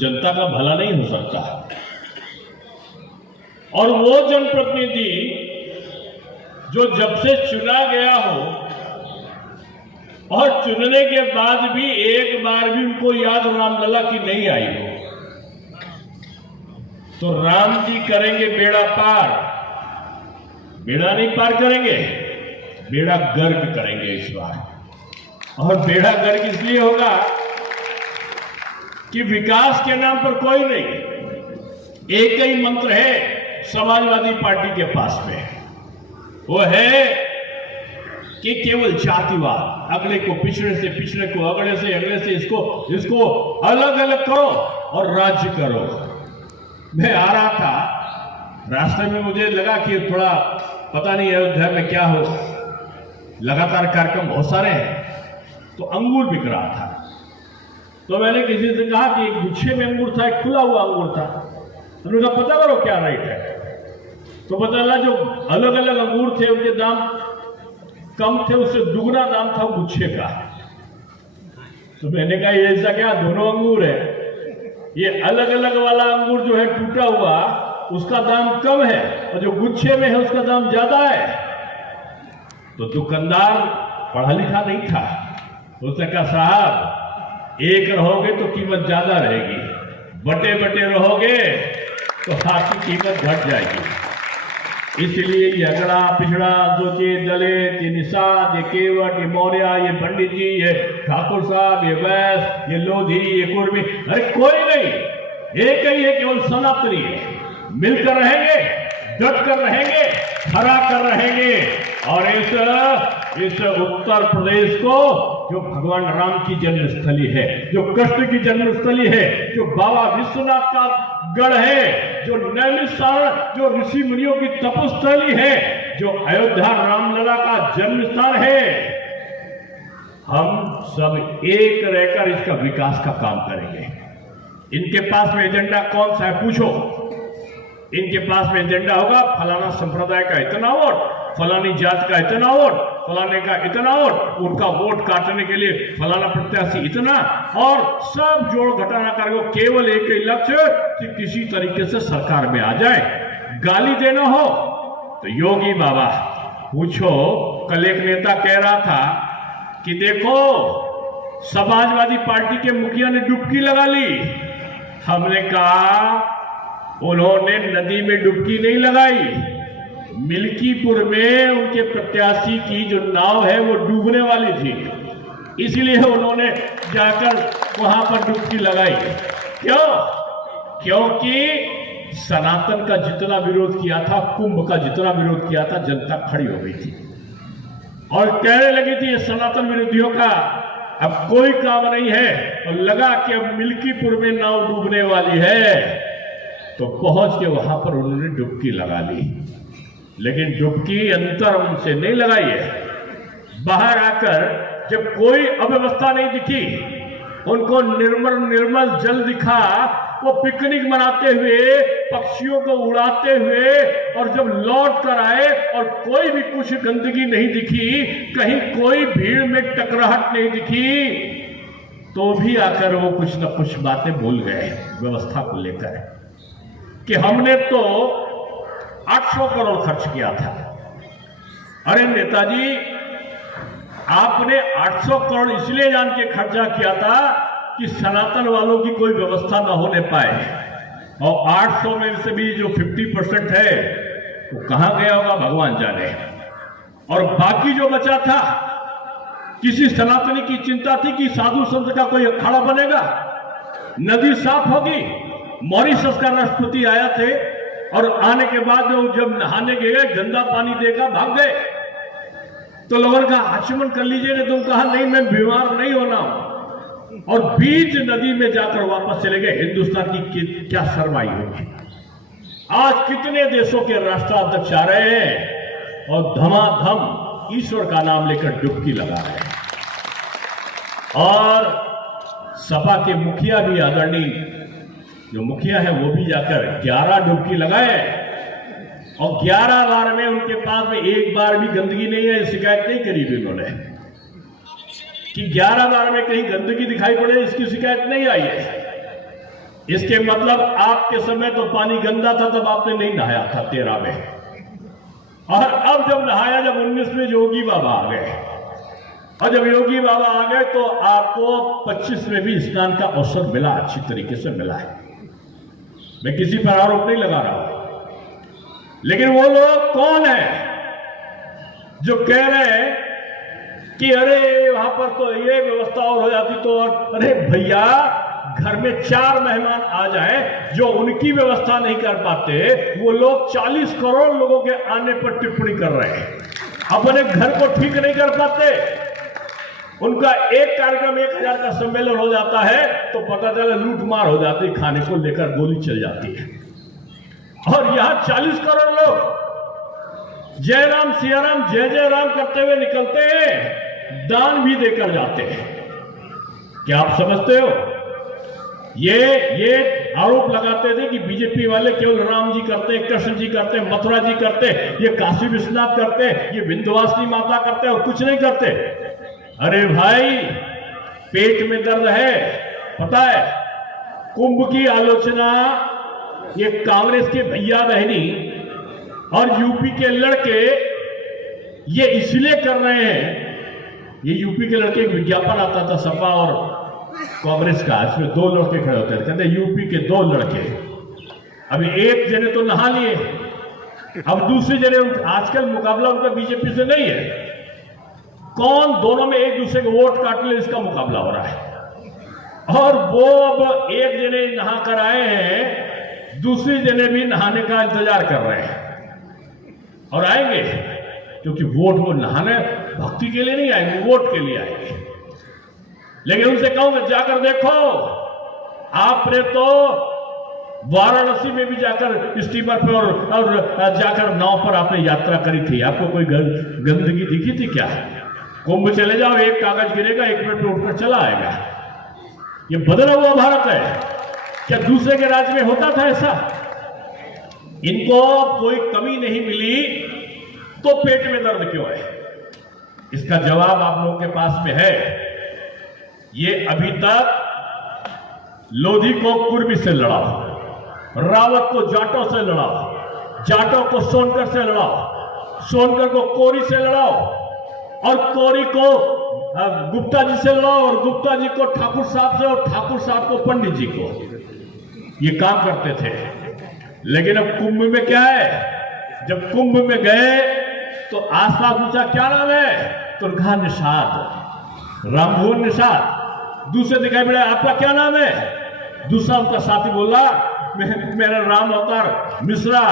जनता का भला नहीं हो सकता। और वो जनप्रतिनिधि जो जब से चुना गया हो और चुनने के बाद भी एक बार भी उनको याद रामलला की नहीं आई हो, तो राम जी करेंगे बेड़ा पार। बेड़ा नहीं पार करेंगे, बेड़ा गर्क करेंगे इस बार। और बेड़ा गर्क इसलिए होगा कि विकास के नाम पर कोई नहीं, एक ही मंत्र है समाजवादी पार्टी के पास में, वो है कि केवल जातिवाद, अगले को पिछड़े से पिछड़े को अगले से इसको अलग अलग करो और राज्य करो। मैं आ रहा था, रास्ते में मुझे लगा कि थोड़ा पता नहीं अयोध्या में क्या हो, लगातार कार्यक्रम बहुत सारे हैं, तो अंगूर बिक रहा था। तो मैंने किसी से कहा कि एक गुच्छे में अंगूर था, एक खुला हुआ अंगूर था। उन्होंने कहा पता करो क्या रेट है। तो पता लगा जो अलग अलग अंगूर थे उनके दाम कम थे, उससे दुगना दाम था गुच्छे का। तो मैंने कहा ये ऐसा क्या, दोनों अंगूर है, ये अलग अलग वाला अंगूर जो है टूटा हुआ उसका दाम कम है और जो गुच्छे में है उसका दाम ज्यादा है। तो दुकानदार पढ़ा लिखा नहीं था, उसने कहा साहब एक रहोगे तो कीमत ज्यादा रहेगी, बटे बटे रहोगे तो आपकी कीमत घट जाएगी। इसलिए ये अगड़ा पिछड़ा जोचे दलित, ये निषाद, ये केवट, ये मौर्य, ये पंडित जी, ये ठाकुर साहब, ये वैश्य, ये लोधी, ये कुर्मी, अरे कोई नहीं, एक ही है, केवल सनातनी है। मिलकर रहेंगे, डट कर रहेंगे, खड़ा कर रहेंगे। और इस उत्तर प्रदेश को जो भगवान राम की जन्मस्थली है, जो कृष्ण की जन्मस्थली है, जो बाबा विश्वनाथ का गढ़ है, जो नैमिषारण्य, जो ऋषि मुनियों की तपस्थली है, जो अयोध्या रामलला का जन्म स्थान है, हम सब एक रहकर इसका विकास का काम करेंगे। इनके पास में एजेंडा कौन सा है पूछो, इनके पास में एजेंडा होगा फलाना संप्रदाय का इतना वोट, फलानी जात का इतना वोट, फलाने का इतना वोट, उनका वोट काटने के लिए फलाना प्रत्याशी इतना, और सब जोड़ घटाना करके केवल एक ही लक्ष्य कि किसी तरीके से सरकार में आ जाए। गाली देना हो तो योगी बाबा पूछो। कल एक नेता कह रहा था कि देखो समाजवादी पार्टी के मुखिया ने डुबकी लगा ली। हमने कहा उन्होंने नदी में डुबकी नहीं लगाई, मिल्कीपुर में उनके प्रत्याशी की जो नाव है वो डूबने वाली थी, इसलिए उन्होंने जाकर वहां पर डुबकी लगाई। क्यों? क्योंकि सनातन का जितना विरोध किया था, कुंभ का जितना विरोध किया था, जनता खड़ी हो गई थी और कहने लगी थी ये सनातन विरोधियों का अब कोई काम नहीं है, और लगा कि अब मिल्कीपुर में नाव डूबने वाली है, तो पहुंच के वहां पर उन्होंने डुबकी लगा ली। लेकिन डुबकी अंतर्मन से नहीं लगाई है। बाहर आकर जब कोई अव्यवस्था नहीं दिखी, उनको निर्मल जल दिखा, वो पिकनिक मनाते हुए, पक्षियों को उड़ाते हुए, और जब लौट कर आए और कोई भी कुछ गंदगी नहीं दिखी, कहीं कोई भीड़ में टकराहट नहीं दिखी, तो भी आकर वो कुछ न कुछ बातें भूल गए व्यवस्था को लेकर कि हमने तो 800 करोड़ खर्च किया था। अरे नेताजी, आपने 800 करोड़ इसलिए जान के खर्चा किया था कि सनातन वालों की कोई व्यवस्था ना होने पाए, और 800 में से भी जो 50% है वो कहां गया होगा भगवान जाने। और बाकी जो बचा था, किसी सनातनी की चिंता थी कि साधु संत का कोई अखाड़ा बनेगा, नदी साफ होगी। मॉरिशस का राष्ट्रपति आया थे और आने के बाद जब नहाने गए, गंदा पानी देखा, भाग गए। तो लोगों ने कहा आचमन कर लीजिए, ने तुम कहा नहीं मैं बीमार नहीं होना हूं, और बीच नदी में जाकर वापस चले गए। हिंदुस्तान की क्या शर्म आई होगी। आज कितने देशों के राष्ट्राध्यक्ष आ रहे हैं और धमाधम ईश्वर का नाम लेकर डुबकी लगा रहे हैं। और सपा के मुखिया भी, आदरणीय जो मुखिया है वो भी जाकर 11 डुबकी लगाए, और 11 बार में उनके पास में एक बार भी गंदगी नहीं है, शिकायत नहीं करी भी उन्होंने कि 11 बार में कहीं गंदगी दिखाई पड़े, इसकी शिकायत नहीं आई है। इसके मतलब आपके समय तो पानी गंदा था, तब आपने नहीं नहाया था 13 में, और अब जब नहाया, जब 19 में योगी बाबा आ गए, और जब योगी बाबा आ गए तो आपको 25 में भी स्नान का अवसर मिला, अच्छी तरीके से मिला है। मैं किसी पर आरोप नहीं लगा रहा हूं, लेकिन वो लोग कौन है जो कह रहे हैं कि अरे वहां पर तो ये व्यवस्था और हो जाती तो, और अरे भैया घर में 4 मेहमान आ जाए जो उनकी व्यवस्था नहीं कर पाते, वो लोग 40 करोड़ लोगों के आने पर टिप्पणी कर रहे हैं, अपने घर को ठीक नहीं कर पाते। उनका एक कार्यक्रम 1000 का सम्मेलन हो जाता है तो पता चला लूट मार हो जाती है, खाने को लेकर गोली चल जाती है, और यहां 40 करोड़ लोग जय राम सिया राम जय जय राम करते हुए निकलते हैं, दान भी देकर जाते हैं। क्या आप समझते हो? ये आरोप लगाते थे कि बीजेपी वाले केवल राम जी करते हैं, कृष्ण जी करते हैं, मथुरा जी करते हैं, ये काशी विश्वनाथ करते हैं, ये विंध्यवासिनी माता करते हैं, और कुछ नहीं करते। अरे भाई, पेट में दर्द है, पता है? कुंभ की आलोचना ये कांग्रेस के भैया बहनी और यूपी के लड़के ये इसलिए कर रहे हैं। ये यूपी के लड़के, एक विज्ञापन आता था सपा और कांग्रेस का, इसमें 2 लड़के खड़े होते थे, कहते यूपी के 2 लड़के। अभी एक जने तो नहा लिए, अब दूसरे जने, आजकल मुकाबला उनका बीजेपी से नहीं है, कौन दोनों में एक दूसरे को वोट काट ले, इसका मुकाबला हो रहा है। और वो अब एक जने नहा कर आए हैं, दूसरी जने भी नहाने का इंतजार कर रहे हैं, और आएंगे क्योंकि वोट वो नहाने भक्ति के लिए नहीं आएंगे, वोट के लिए आएंगे। लेकिन उनसे कहूंगा जाकर देखो, आपने तो वाराणसी में भी जाकर स्टीमर पर और जाकर नाव पर आपने यात्रा करी थी, आपको कोई गंदगी दिखी थी क्या? कुंभ चले जाओ, एक कागज गिरेगा, 1 मिनट में उठकर चला आएगा। ये बदला हुआ भारत है क्या? दूसरे के राज्य में होता था ऐसा? इनको कोई कमी नहीं मिली तो पेट में दर्द क्यों है? इसका जवाब आप लोगों के पास में है। ये अभी तक लोधी को कुर्मी से लड़ाओ, रावत को जाटों से लड़ाओ, जाटों को सोनकर से लड़ाओ, सोनकर को कोरी से लड़ाओ, और कोरी को गुप्ता जी से लड़ाओ, और गुप्ता जी को ठाकुर साहब से, और ठाकुर साहब को पंडित जी को। ये काम करते थे। लेकिन अब कुंभ में क्या है? जब कुंभ में गए तो आसपास पूछा क्या नाम है, तो कहा निषाद, रामभुवन निषाद। दूसरे दिखाई पड़े, आपका क्या नाम है? दूसरा उनका साथी बोला मेरा राम अवतार मिश्रा।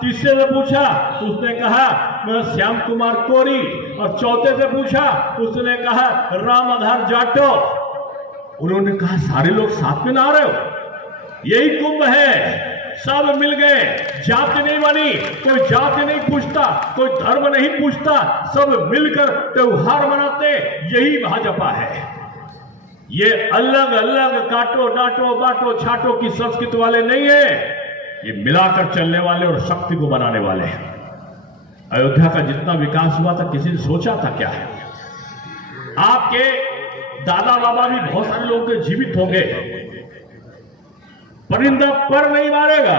तीसरे से पूछा, उसने कहा मेरा श्याम कुमार कोरी, और चौथे से पूछा, उसने कहा राम आधार जाटो। उन्होंने कहा सारे लोग साथ में ना रहे हो? यही कुंभ है, सब मिल गए, जाति नहीं बनी, कोई जाति नहीं पूछता, कोई धर्म नहीं पूछता, सब मिलकर त्योहार मनाते, यही भाजपा है। ये अलग अलग काटो डांटो बांटो छाटो की संस्कृति वाले नहीं है, ये मिलाकर चलने वाले और शक्ति को बनाने वाले हैं। अयोध्या का जितना विकास हुआ था, किसी ने सोचा था क्या? आपके दादा बाबा भी बहुत सारे लोग जीवित होंगे, परिंदा पर नहीं मारेगा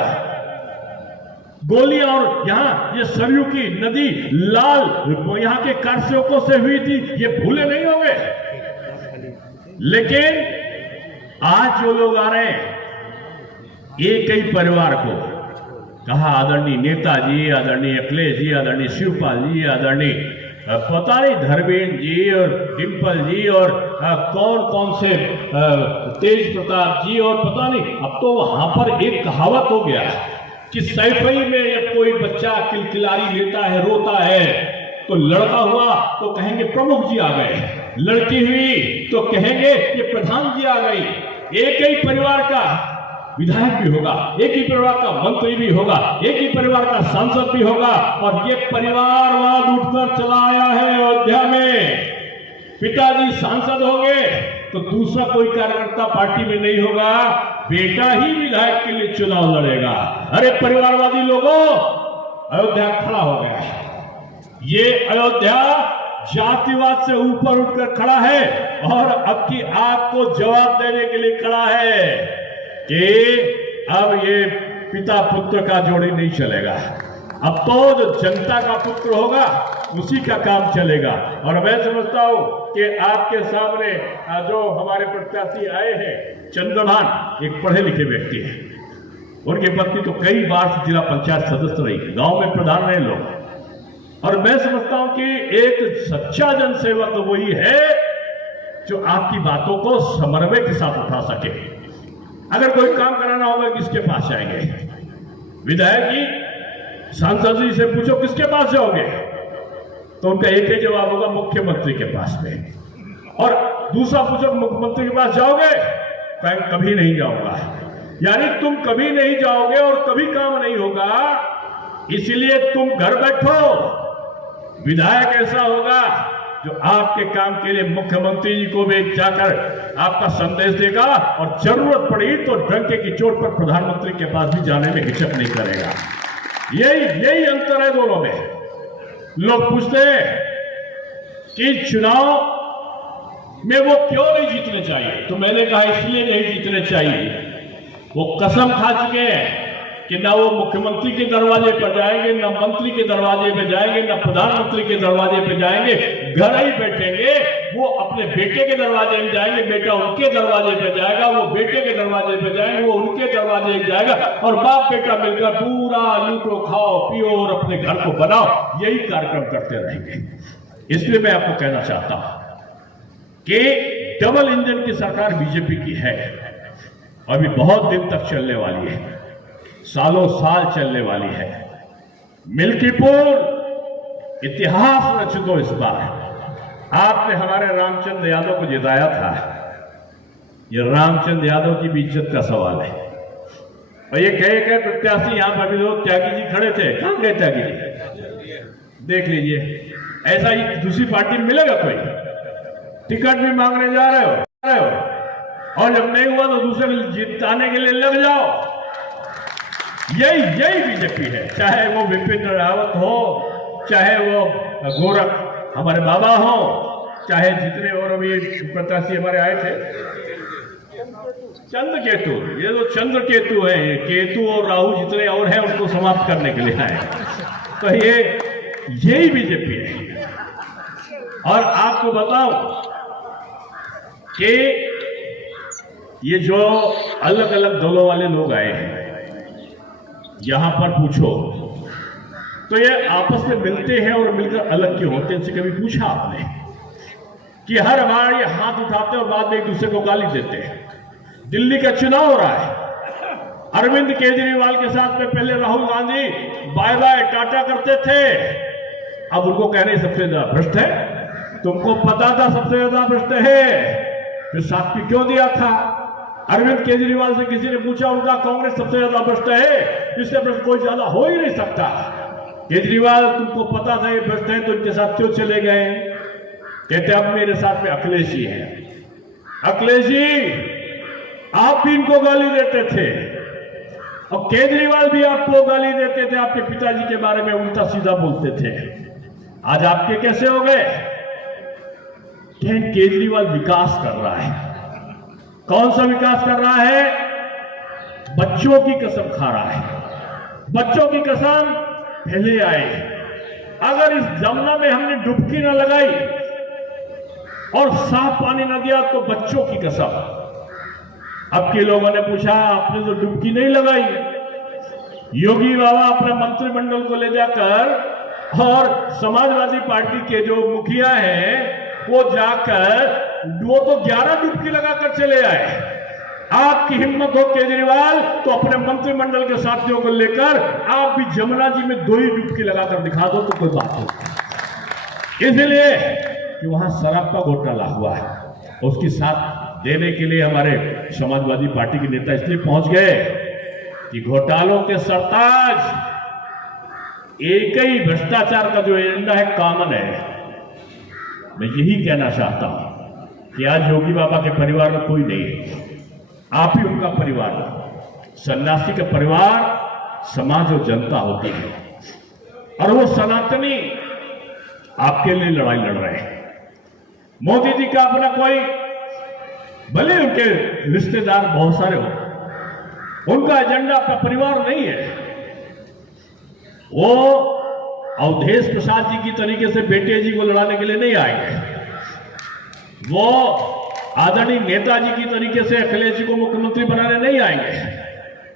गोली। और यहां ये सरयू की नदी लाल यहां के कारसेवकों से हुई थी, ये भूले नहीं होंगे। लेकिन आज जो लोग आ रहे हैं, एक ही परिवार को कहा आदरणीय नेताजी, आदरणीय अखिलेश जी, आदरणीय शिवपाल जी, आदरणीय पता नहीं धर्मेंद्र जी और डिम्पल जी, और कौन कौन से तेज प्रताप जी, और पता नहीं। अब तो वहां पर एक कहावत हो गया कि सैफई में जब कोई बच्चा किलकिलारी लेता है, रोता है, तो लड़का हुआ तो कहेंगे प्रमुख जी आ गए, लड़की हुई तो कहेंगे ये प्रधान जी आ गई। एक ही परिवार का विधायक भी होगा, एक ही परिवार का मंत्री भी होगा, एक ही परिवार का सांसद भी होगा, और ये परिवारवाद उठकर चला आया है अयोध्या में। पिताजी सांसद होंगे तो दूसरा कोई कार्यकर्ता पार्टी में नहीं होगा, बेटा ही विधायक के लिए चुनाव लड़ेगा। अरे परिवारवादी लोगों, अयोध्या खड़ा हो गया है। ये अयोध्या जातिवाद से ऊपर उठकर खड़ा है, और अब की आपको जवाब देने के लिए खड़ा है। कि अब ये पिता पुत्र का जोड़ी नहीं चलेगा, अब तो जो जनता का पुत्र होगा उसी का काम चलेगा। और मैं समझता हूं कि आपके सामने जो हमारे प्रत्याशी आए हैं, चंद्रभान एक पढ़े लिखे व्यक्ति है, उनकी पत्नी तो कई बार जिला पंचायत सदस्य रही, गांव में प्रधान रहे लोग। और मैं समझता हूं कि एक सच्चा जनसेवक तो वही है जो आपकी बातों को समन्वय के साथ उठा सके। अगर कोई काम कराना होगा किसके पास जाएंगे? विधायक जी, सांसद जी से पूछो किसके पास जाओगे, तो उनका एक ही जवाब होगा मुख्यमंत्री के पास में। और दूसरा पूछो मुख्यमंत्री के पास जाओगे, कभी नहीं जाऊंगा। यानी तुम कभी नहीं जाओगे और कभी काम नहीं होगा, इसलिए तुम घर बैठो। विधायक ऐसा होगा जो आपके काम के लिए मुख्यमंत्री जी को भी जाकर आपका संदेश देगा और जरूरत पड़ी तो डंके की चोट पर प्रधानमंत्री के पास भी जाने में हिचक नहीं करेगा। यही अंतर है दोनों में। लोग पूछते हैं कि चुनाव में वो क्यों नहीं जीतने चाहिए, तो मैंने कहा इसलिए नहीं जीतने चाहिए, वो कसम खा चुके हैं कि ना वो मुख्यमंत्री के दरवाजे पर जाएंगे, ना मंत्री के दरवाजे पे जाएंगे, ना प्रधानमंत्री के दरवाजे पे जाएंगे, घर ही बैठेंगे। वो अपने बेटे के दरवाजे में जाएंगे, बेटा उनके दरवाजे पे जाएगा, वो बेटे के दरवाजे पे जाएंगे, वो उनके दरवाजे पे जाएगा, और बाप बेटा मिलकर पूरा लूटो खाओ पियो और अपने घर को बनाओ, यही कार्यक्रम करते रहेंगे। इसलिए मैं आपको कहना चाहता हूं कि डबल इंजन की सरकार बीजेपी की है, अभी बहुत दिन तक चलने वाली है, सालों साल चलने वाली है। मिल्कीपुर इतिहास रच दो इस बार। आपने हमारे रामचंद्र यादव को जिताया था, ये रामचंद्र यादव की भी इज्जत का सवाल है। और ये कहे प्रत्याशी यहां पर भी लोग त्यागी जी खड़े थे, कहां गए त्यागी जी? देख लीजिए, ऐसा ही दूसरी पार्टी में मिलेगा कोई? टिकट भी मांगने जा रहे हो और जब नहीं हुआ तो दूसरे जिताने के लिए लग जाओ। यही बीजेपी है, चाहे वो विपिन रावत हो, चाहे वो गोरख हमारे बाबा हो, चाहे जितने और अभी प्रत्याशी हमारे आए थे, चंद्र केतु, ये तो चंद्र केतु है, ये केतु और राहु जितने और हैं उनको समाप्त करने के लिए आए। तो यही बीजेपी है। और आपको बताओ कि ये जो अलग अलग दलों वाले लोग आए हैं, यहां पर पूछो तो ये आपस में मिलते हैं और मिलकर अलग क्यों होते हैं? इनसे कभी पूछा आपने कि हर बार ये हाथ उठाते और बाद में एक दूसरे को गाली देते हैं? दिल्ली का चुनाव हो रहा है, अरविंद केजरीवाल के साथ में पहले राहुल गांधी बाय बाय टाटा करते थे, अब उनको कह रहे सबसे ज्यादा भ्रष्ट है। तुमको पता था सबसे ज्यादा भ्रष्ट है, फिर साथ में क्यों दिया था? अरविंद केजरीवाल से किसी ने पूछा, उनका कांग्रेस सबसे ज्यादा भ्रष्ट है, इससे भ्रष्ट कोई ज्यादा हो ही नहीं सकता। केजरीवाल तुमको पता था ये भ्रष्ट है तो इनके साथ क्यों चले गए? कहते अब मेरे साथ में अखिलेश जी है। अखिलेश जी आप भी इनको गाली देते थे और केजरीवाल भी आपको गाली देते थे, आपके पिताजी के बारे में उल्टा सीधा बोलते थे। आज आपके कैसे हो गए? केजरीवाल विकास कर रहा है। कौन सा विकास कर रहा है? बच्चों की कसम खा रहा है। बच्चों की कसम पहले आए, अगर इस जमुना में हमने डुबकी न लगाई और साफ पानी न दिया तो बच्चों की कसम। अब के लोगों ने पूछा आपने तो डुबकी नहीं लगाई। योगी बाबा अपने मंत्रिमंडल को ले जाकर और समाजवादी पार्टी के जो मुखिया हैं वो जाकर वो तो 11 डुबकी लगाकर चले आए। आपकी हिम्मत हो केजरीवाल तो अपने मंत्रिमंडल के साथियों को लेकर आप भी जमुना जी में 2 ही डुबकी लगाकर दिखा दो तो कोई बात नहीं। इसलिए कि वहां शराब का घोटाला हुआ है, उसकी साथ देने के लिए हमारे समाजवादी पार्टी के नेता इसलिए पहुंच गए कि घोटालों के सरताज एक ही भ्रष्टाचार का जो एजेंडा है कॉमन है। मैं यही कहना चाहता हूं कि आज योगी बाबा के परिवार में कोई नहीं है, आप ही उनका परिवार हो। सन्यासी का परिवार समाज और जनता होती है और वो सनातनी आपके लिए लड़ाई लड़ रहे हैं। मोदी जी का अपना कोई, भले उनके रिश्तेदार बहुत सारे हो, उनका एजेंडा अपना परिवार नहीं है। वो अवधेश प्रसाद जी की तरीके से बेटे जी को लड़ाने के लिए नहीं आएंगे। वो आदरणीय नेताजी की तरीके से अखिलेश जी को मुख्यमंत्री बनाने नहीं आएंगे।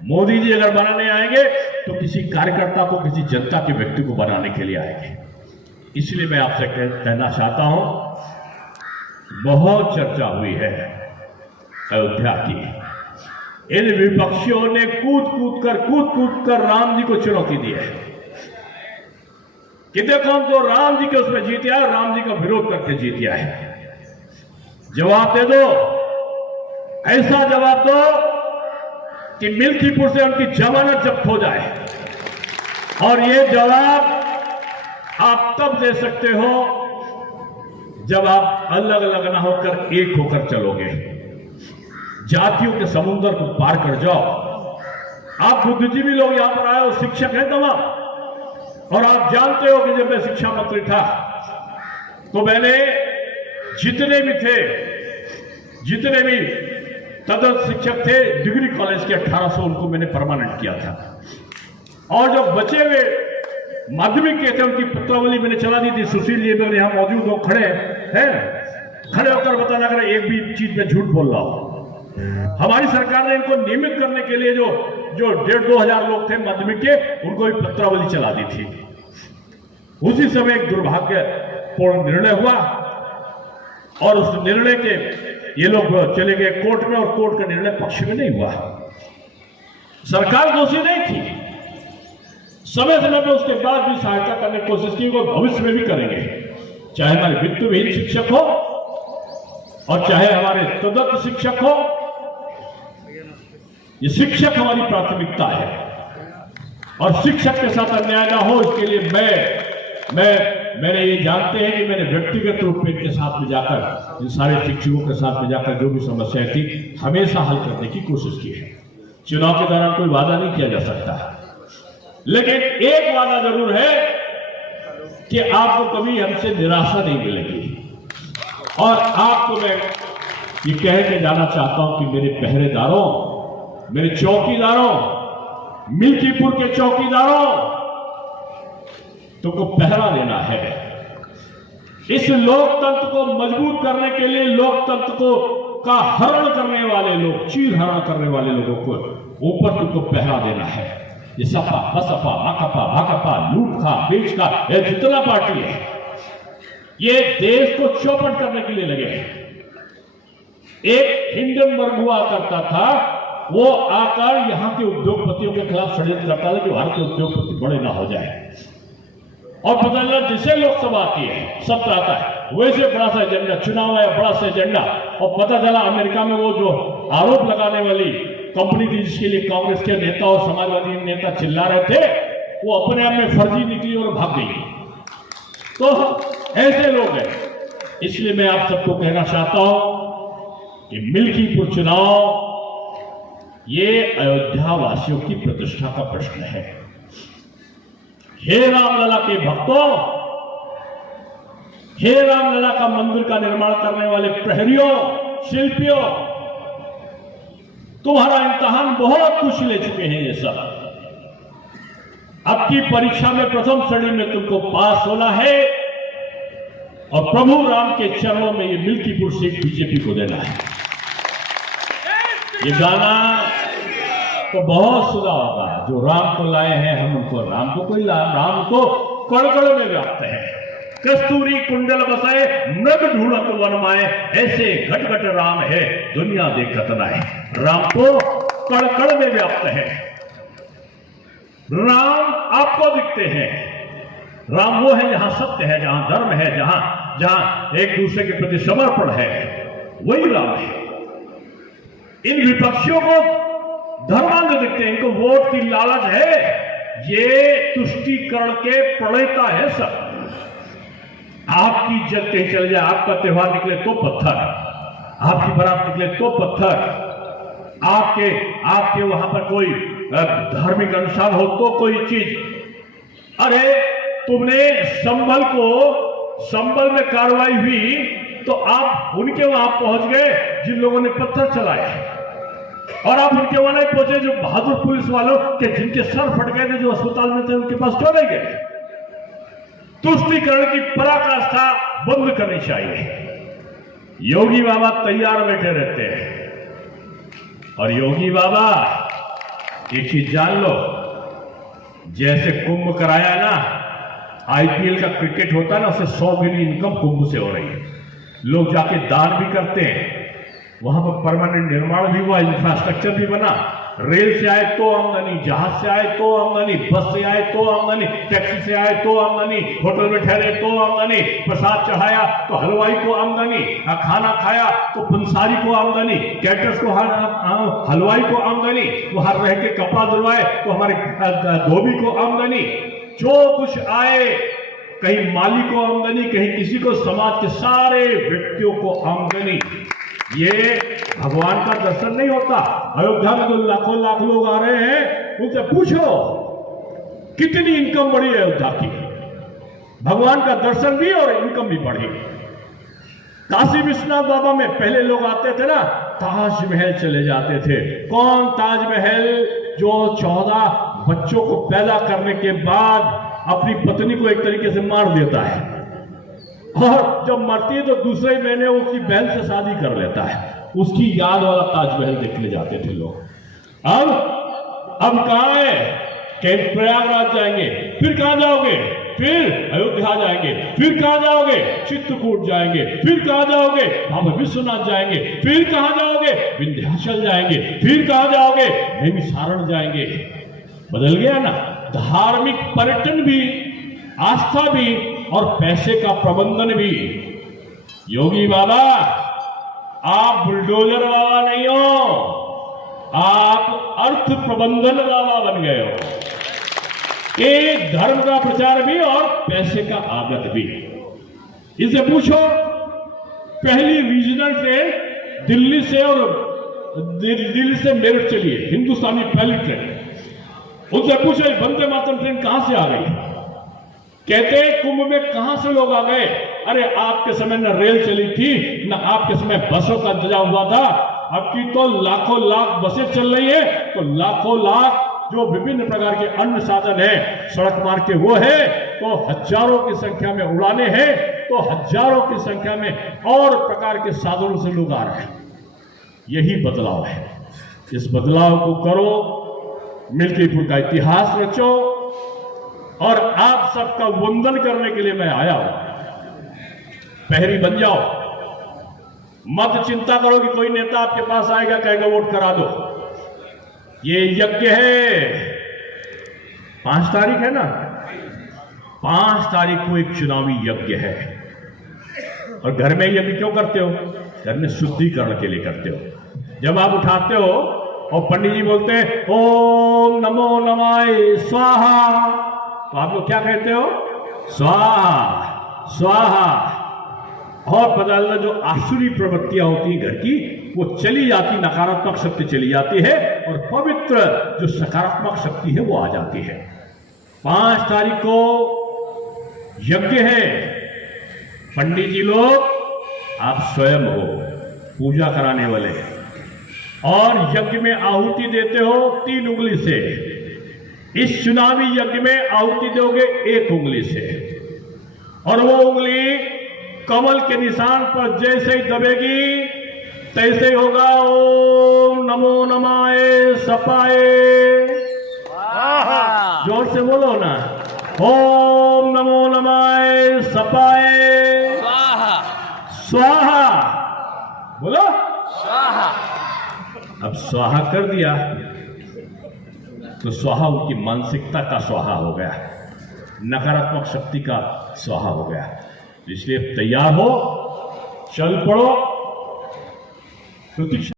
मोदी जी अगर बनाने आएंगे तो किसी कार्यकर्ता को, किसी जनता के व्यक्ति को बनाने के लिए आएंगे। इसलिए मैं आपसे कहना चाहता हूं, बहुत चर्चा हुई है अयोध्या की। इन विपक्षियों ने कूद कूद कर राम जी को चुनौती दी है कि देखो हम तो राम जी के उसमें जीत आए, राम जी का विरोध करके जीत आए। जवाब दे दो, ऐसा जवाब दो कि मिल्कीपुर से उनकी जमानत जब्त हो जाए। और ये जवाब आप तब दे सकते हो जब आप अलग अलग ना होकर एक होकर चलोगे, जातियों के समुद्र को पार कर जाओ। आप बुद्धिजीवी लोग यहां पर आए हो, शिक्षक हैं तमाम, और आप जानते हो कि जब मैं शिक्षा मंत्री था तो मैंने जितने भी तदर्थ शिक्षक थे डिग्री कॉलेज के 1800 उनको मैंने परमानेंट किया था। और जो बचे हुए माध्यमिक के थे उनकी पत्रावली मैंने चला दी थी। सुशील जी मेरे यहाँ मौजूद हो, खड़े होकर बताना अगर एक भी चीज में झूठ बोल रहा हूं। हमारी सरकार ने इनको नियमित करने के लिए जो 1,500-2 हजार लोग थे माध्यमिक के, उनको भी पत्रावली चला दी थी। उसी समय एक दुर्भाग्यपूर्ण निर्णय हुआ और उस निर्णय के ये लोग चले गए कोर्ट में, और कोर्ट का निर्णय पक्ष में नहीं हुआ। सरकार दोषी नहीं थी, समय समय पर उसके बाद भी सहायता करने की कोशिश की और भविष्य में भी करेंगे, चाहे हमारे वित्तविहीन शिक्षक हो और चाहे हमारे तदर्थ शिक्षक हो। ये शिक्षक हमारी प्राथमिकता है और शिक्षक के साथ अन्याय ना हो, इसके लिए मैंने ये जानते हैं कि मैंने व्यक्तिगत रूप में इनके साथ में जाकर, इन सारे शिक्षकों के साथ में जाकर जो भी समस्याएं थी हमेशा हल करने की कोशिश की है। चुनाव के दौरान कोई वादा नहीं किया जा सकता, लेकिन एक वादा जरूर है कि आपको कभी हमसे निराशा नहीं मिलेगी। और आपको मैं ये कह के जाना चाहता हूं कि मेरे पहरेदारों, मेरे चौकीदारों, मिल्कीपुर के चौकीदारों, तुमको पहरा देना है। इस लोकतंत्र को मजबूत करने के लिए लोकतंत्र का हरण करने वाले लोग, चीर हरण करने वाले लोगों को ऊपर तुमको पहरा देना है। ये सपा, बसपा, माकपा, भाकपा, लूट खा, बेच का, ये जितना पार्टी है, ये देश को चौपट करने के लिए लगे हैं। एक हिंडनबर्ग हुआ करता था, वो आकर यहां के उद्योगपतियों के खिलाफ षड्यंत्र करता था कि भारत के उद्योगपति बड़े ना हो जाए। और पता चला जिसे लोकसभा आती है, सत्र आता है, वैसे बड़ा सा एजेंडा, चुनाव आया बड़ा सा एजेंडा। और पता चला अमेरिका में वो जो आरोप लगाने वाली कंपनी थी जिसके लिए कांग्रेस के नेता और समाजवादी नेता चिल्ला रहे थे, वो अपने आप में फर्जी निकली और भाग गई। तो ऐसे लोग हैं। इसलिए मैं आप सबको कहना चाहता हूं कि मिल्कीपुर चुनाव ये अयोध्या वासियों की प्रतिष्ठा का प्रश्न है। हे रामलला के भक्तों, हे रामलला का मंदिर का निर्माण करने वाले प्रहरियों, शिल्पियों, तुम्हारा इम्तिहान बहुत कुछ ले चुके हैं ये सब। अब की परीक्षा में प्रथम श्रेणी में तुमको पास होना है और प्रभु राम के चरणों में ये मिल्कीपुर सीट बीजेपी को देना है। ये गाना तो बहुत सुना होगा, जो राम को लाए हैं हम उनको, राम को कोई राम को कण-कण में व्याप्त है। कस्तूरी कुंडल बसाए मृग ढूंढत वन माए, ऐसे घट घट राम है दुनिया देखत नाए। राम को कण-कण में व्याप्त है। राम आपको दिखते हैं। राम वो है जहां सत्य है, जहां धर्म है, जहां एक दूसरे के प्रति समर्पण है, वही राम है। इन विपक्षियों को धर्मांध दिखते हैं, इनको वोट की लालच है, ये तुष्टीकरण के प्रणेता है सब। आपकी इज्जत कहीं चल जाए, आपका त्योहार निकले तो पत्थर, आपकी बारात निकले तो पत्थर, आपके वहां पर कोई धार्मिक अनुष्ठान हो तो कोई चीज। अरे तुमने संभल में कार्रवाई हुई तो आप उनके वहां पहुंच गए जिन लोगों ने पत्थर चलाए। और आप उनके वहां नहीं पहुंचे, जो बहादुर पुलिस वालों के जिनके सर फट गए थे, जो अस्पताल में थे, उनके पास क्यों नहीं गए? तुष्टीकरण की पराकाष्ठा बंद करनी चाहिए। योगी बाबा तैयार बैठे रहते हैं, और योगी बाबा एक चीज जान लो, जैसे कुंभ कराया ना, आईपीएल का क्रिकेट होता है ना, उससे 100 गुनी इनकम कुंभ से हो रही है। लोग जाके दान भी करते हैं, वहां पर परमानेंट निर्माण भी हुआ, इंफ्रास्ट्रक्चर भी बना, रेल से आए तो आमदनी, जहाज से आए तो आमदनी, बस से आए तो आमदनी, टैक्सी से आए तो आमदनी, होटल में ठहरे तो आमदनी, प्रसाद चढ़ाया तो हलवाई को आमदनी, खाना खाया तो पंसारी को आमदनी, कैटरर्स को हलवाई को आमदनी, वहां रह के कपड़ा धुलवाए तो हमारे धोबी को आमदनी, जो कुछ आए, कहीं माली को आमदनी, कहीं किसी को, समाज के सारे व्यक्तियों को आमदनी। ये भगवान का दर्शन नहीं होता। अयोध्या में तो लाखों लाख लोग आ रहे हैं, उनसे पूछो कितनी इनकम बढ़ी है अयोध्या की। भगवान का दर्शन भी और इनकम भी बढ़ी। काशी विश्वनाथ बाबा में पहले लोग आते थे ना, ताजमहल चले जाते थे। कौन ताजमहल जो 14 बच्चों को पैदा करने के बाद अपनी पत्नी को एक तरीके से मार देता है, और जब मरती है तो दूसरे महीने उसकी बहन से शादी कर लेता है, उसकी याद वाला ताजमहल देखने जाते थे लोग। अब कहां है? प्रयागराज जाएंगे, फिर कहां जाओगे? फिर अयोध्या जाएंगे, फिर कहां जाओगे? चित्रकूट जाएंगे, फिर कहां जाओगे? बाबा विश्वनाथ जाएंगे, फिर कहां जाओगे? विंध्याचल जाएंगे, फिर कहां जाओगे? नैमिषारण जाएंगे। बदल गया ना, धार्मिक पर्यटन भी, आस्था भी और पैसे का प्रबंधन भी। योगी बाबा, आप बुलडोजर बाबा नहीं हो, आप अर्थ प्रबंधन बाबा बन गए हो। एक धर्म का प्रचार भी और पैसे का आगत भी। इसे पूछो, पहली रीजनल ट्रेन दिल्ली से मेरठ चली है, हिंदुस्तानी पहली ट्रेन। उनसे पूछो वंदे मातरम ट्रेन कहां से आ गई? कहते कुंभ में कहां से लोग आ गए? अरे आपके समय न रेल चली थी, न आपके समय बसों का इंतजाम हुआ था। अब की तो लाखों लाख बसें चल रही है, तो लाखों लाख जो विभिन्न प्रकार के अन्य साधन है सड़क मार्ग के, वो है, तो हजारों की संख्या में उड़ाने हैं, तो हजारों की संख्या में और प्रकार के साधनों से लोग आ रहे हैं। यही बदलाव है। इस बदलाव को करो, मिल्कीपुर का इतिहास रचो, और आप सबका वंदन करने के लिए मैं आया हूं। पहरी बन जाओ, मत चिंता करो कि कोई नेता आपके पास आएगा कहेगा वोट करा दो। ये यज्ञ है, 5 तारीख है ना, 5 तारीख को एक चुनावी यज्ञ है। और घर में यज्ञ क्यों करते हो? घर में शुद्धिकरण के लिए करते हो। जब आप उठाते हो और पंडित जी बोलते हैं ओम नमो नमाय स्वाहा, तो आप लोग क्या कहते हो? स्वाहा स्वाहा। और पता चला जो आसुरी प्रवृत्तियां होती हैं घर की, वो चली जाती, नकारात्मक शक्ति चली जाती है, और पवित्र जो सकारात्मक शक्ति है वो आ जाती है। 5 तारीख को यज्ञ है। पंडित जी लोग आप स्वयं हो पूजा कराने वाले, और यज्ञ में आहुति देते हो 3 उंगली से। इस चुनावी यज्ञ में आहुति दोगे 1 उंगली से, और वो उंगली कमल के निशान पर जैसे ही दबेगी तैसे ही होगा ओम नमो नमाय सपाय। जोर से बोलो ना, ओम नमो नमाय सपाय स्वाहा। बोलो स्वाहा। अब स्वाहा कर दिया तो स्वाहा उनकी मानसिकता का स्वाहा हो गया, नकारात्मक शक्ति का स्वाहा हो गया। इसलिए तैयार हो, चल पड़ो। प्रतीक्षा